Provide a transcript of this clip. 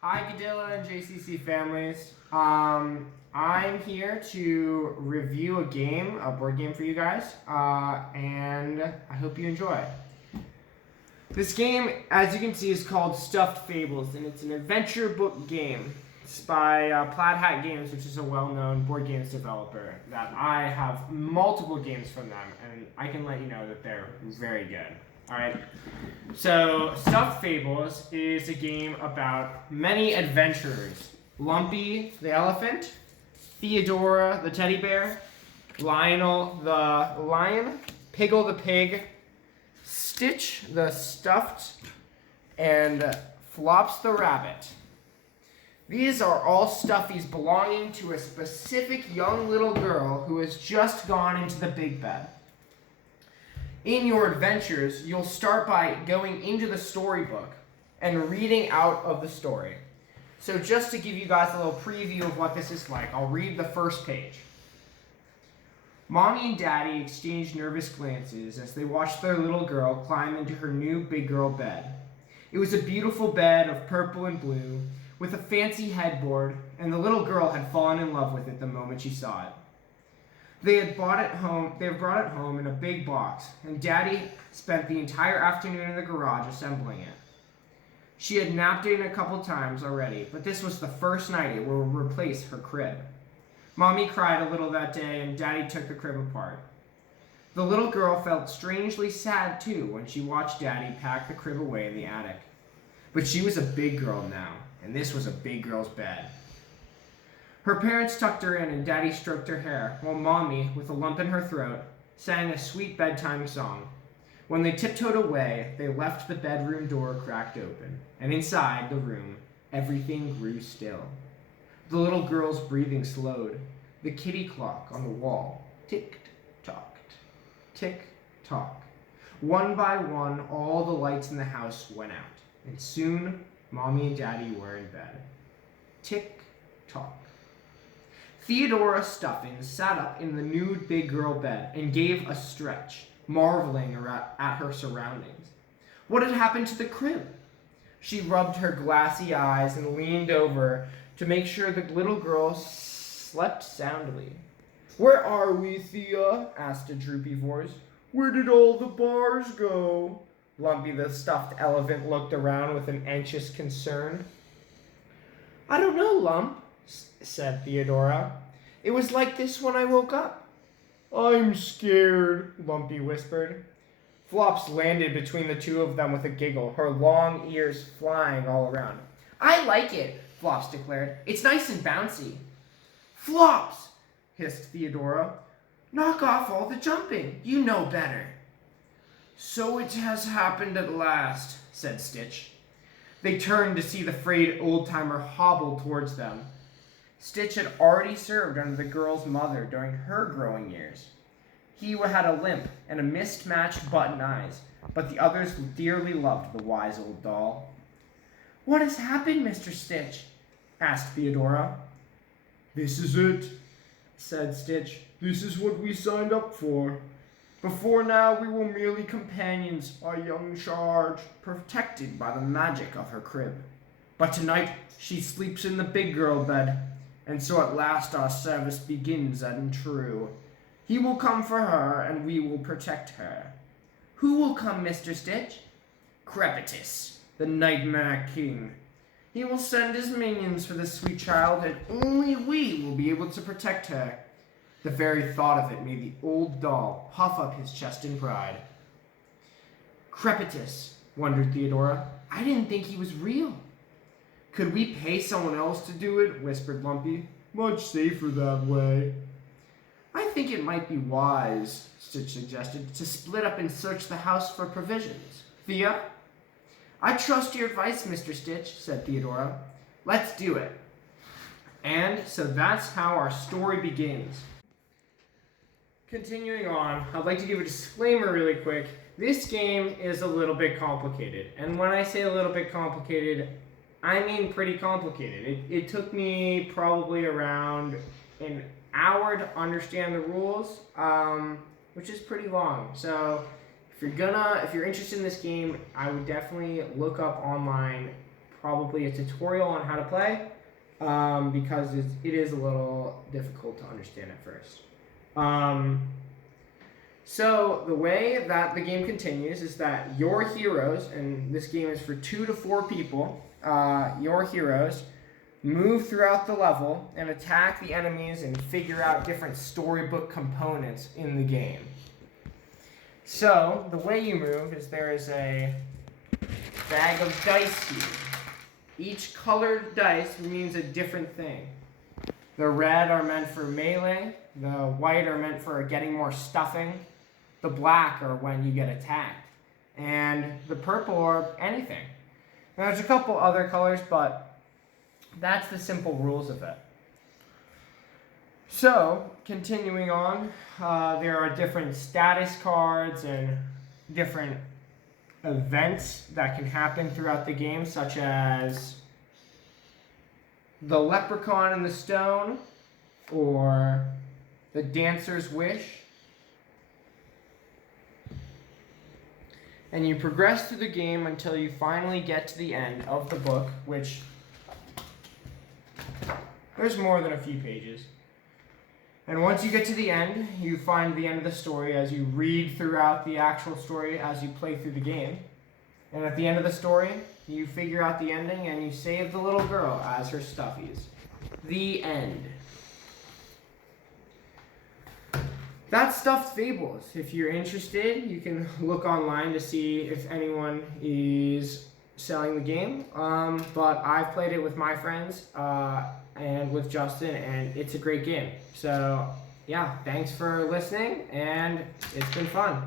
Hi, Cadilla and JCC families. I'm here to review a board game for you guys, and I hope you enjoy. This game, as you can see, is called Stuffed Fables, and it's an adventure book game. It's by Plaid Hat Games, which is a well-known board games developer that I have multiple games from them, and I can let you know that they're very good. Alright, so Stuffed Fables is a game about many adventurers. Lumpy the elephant, Theodora the teddy bear, Lionel the lion, Piggle the pig, Stitch the stuffed, and Flops the rabbit. These are all stuffies belonging to a specific young little girl who has just gone into the big bed. In your adventures, you'll start by going into the storybook and reading out of the story. So just to give you guys a little preview of what this is like, I'll read the first page. Mommy and Daddy exchanged nervous glances as they watched their little girl climb into her new big girl bed. It was a beautiful bed of purple and blue, with a fancy headboard, and the little girl had fallen in love with it the moment she saw it. They had brought it home in a big box, and Daddy spent the entire afternoon in the garage assembling it. She had napped in a couple times already, but this was the first night it would replace her crib. Mommy cried a little that day, and Daddy took the crib apart. The little girl felt strangely sad too when she watched Daddy pack the crib away in the attic. But she was a big girl now, and this was a big girl's bed. Her parents tucked her in and Daddy stroked her hair, while Mommy, with a lump in her throat, sang a sweet bedtime song. When they tiptoed away, they left the bedroom door cracked open, and inside the room, everything grew still. The little girl's breathing slowed. The kitty clock on the wall tick-tocked, tick-tock. One by one, all the lights in the house went out, and soon Mommy and Daddy were in bed. Tick-tock. Theodora Stuffins sat up in the nude big girl bed and gave a stretch, marveling at her surroundings. What had happened to the crib? She rubbed her glassy eyes and leaned over to make sure the little girl slept soundly. "Where are we, Thea?" asked a droopy voice. "Where did all the bars go?" Lumpy the stuffed elephant looked around with an anxious concern. "I don't know, Lump," said Theodora. "It was like this when I woke up." "I'm scared," Lumpy whispered. Flops landed between the two of them with a giggle, her long ears flying all around. "I like it," Flops declared. "It's nice and bouncy." "Flops!" hissed Theodora. "Knock off all the jumping. You know better." "So it has happened at last," said Stitch. They turned to see the frayed old-timer hobble towards them. Stitch had already served under the girl's mother during her growing years. He had a limp and a mismatched button eyes, but the others dearly loved the wise old doll. "What has happened, Mr. Stitch?" asked Theodora. "This is it," said Stitch. "This is what we signed up for. Before now, we were merely companions, our young charge, protected by the magic of her crib. But tonight, she sleeps in the big girl bed, and so at last our service begins and true. He will come for her, and we will protect her." "Who will come, Mr. Stitch?" "Crepitus, the Nightmare King. He will send his minions for the sweet child, and only we will be able to protect her." The very thought of it made the old doll puff up his chest in pride. "Crepitus," wondered Theodora. "I didn't think he was real." "Could we pay someone else to do it?" whispered Lumpy. "Much safer that way." "I think it might be wise," Stitch suggested, "to split up and search the house for provisions. Thea?" "I trust your advice, Mr. Stitch," said Theodora. "Let's do it." And so that's how our story begins. Continuing on, I'd like to give a disclaimer really quick. This game is a little bit complicated. And when I say a little bit complicated, I mean pretty complicated. It took me probably around an hour to understand the rules, which is pretty long. So if you're interested in this game, I would definitely look up online probably a tutorial on how to play, because it is a little difficult to understand at first. So the way that the game continues is that your heroes, and this game is for 2 to 4 people, your heroes move throughout the level and attack the enemies and figure out different storybook components in the game. So the way you move is there is a bag of dice here. Each colored dice means a different thing. The red are meant for melee, the white are meant for getting more stuffing, the black are when you get attacked, and the purple are anything. Now, there's a couple other colors, but that's the simple rules of it. So, continuing on, there are different status cards and different events that can happen throughout the game, such as the leprechaun in the stone, or the dancer's wish. And you progress through the game until you finally get to the end of the book, which there's more than a few pages. And once you get to the end, you find the end of the story as you read throughout the actual story as you play through the game. And at the end of the story, you figure out the ending and you save the little girl as her stuffies. The end. That's Stuffed Fables. If you're interested, you can look online to see if anyone is selling the game. But I've played it with my friends and with Justin, and it's a great game. So, yeah, thanks for listening, and it's been fun.